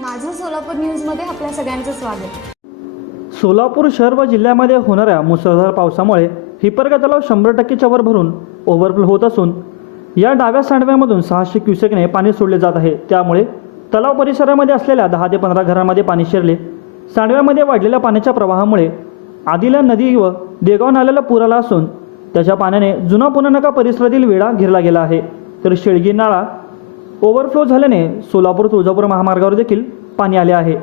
माझं सोलापूर न्यूजमध्ये आपल्या सगळ्यांचं स्वागत. सोलापूर शहर व जिल्ह्यामध्ये होणाऱ्या मुसळधार पावसामुळे हिपरगा तलाव शंभर टक्केच्या वर भरून ओव्हरफ्लो होत असून या डाव्या सांडव्यामधून सहाशे क्युसेकने पाणी सोडले जात आहे. त्यामुळे तलाव परिसरामध्ये असलेल्या दहा ते पंधरा घरांमध्ये पाणी शिरले. सांडव्यामध्ये वाढलेल्या पाण्याच्या प्रवाहामुळे आदिला नदी व देगाव नाल्याला पूर आला असून त्याच्या पाण्याने जुना पुननका परिसरातील वेढा घेरला गेला आहे. तर शेळगी नाळा ओव्हरफ्लो झाल्याने सोलापूर तुळजापूर महामार्गावर देखील पाणी आले आहे.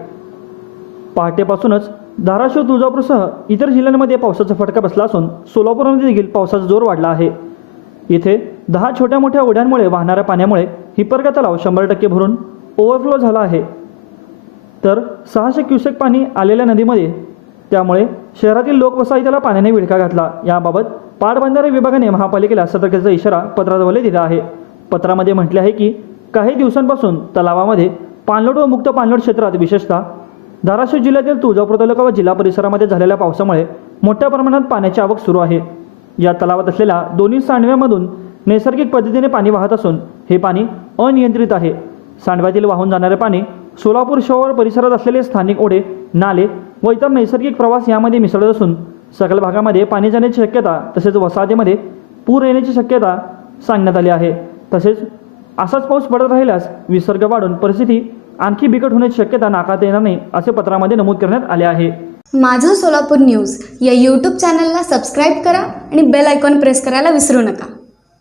पहाटेपासूनच धाराशिव तुळजापूरसह इतर जिल्ह्यांमध्ये पावसाचा फटका बसला असून सोलापूरमध्ये देखील पावसाचा जोर वाढला आहे. इथे दहा छोट्या मोठ्या ओढ्यांमुळे वाहणाऱ्या पाण्यामुळे हिपरगा तलाव शंभर टक्के भरून ओव्हरफ्लो झाला आहे. तर सहाशे क्युसेक पाणी आलेल्या नदीमध्ये त्यामुळे शहरातील लोकवसाहतीला पाण्याने विळखा घातला. याबाबत पाटबंधारे विभागाने महापालिकेला सतर्कतेचा इशारा पत्राद्वारे दिला आहे. पत्रामध्ये म्हटले आहे की काही दिवसांपासून तलावामध्ये पाणलोट व मुक्त पाणलोट क्षेत्रात विशेषतः धाराशिव जिल्ह्यातील तुळजापूर तालुका व जिल्हा परिसरामध्ये झालेल्या पावसामुळे मोठ्या प्रमाणात पाण्याची आवक सुरू आहे. या तलावात असलेल्या दोन्ही सांडव्यामधून नैसर्गिक पद्धतीने पाणी वाहत असून हे पाणी अनियंत्रित आहे. सांडव्यातील वाहून जाणारे पाणी सोलापूर शहर परिसरात असलेले स्थानिक ओढे नाले व इतर नैसर्गिक प्रवास यामध्ये मिसळत असून सकल भागामध्ये पाणी जाण्याची शक्यता तसेच वसाहतीमध्ये पूर येण्याची शक्यता सांगण्यात आली आहे. तसेच असाच पाऊस पडत राहिल्यास विसर्ग वाढून परिस्थिती आणखी बिकट होण्याची शक्यता नाकारता येणार नाही असे पत्रामध्ये नमूद करण्यात आले आहे. माझं सोलापूर न्यूज या यूट्यूब चॅनलला सबस्क्राईब करा आणि बेल आयकॉन प्रेस करायला विसरू नका.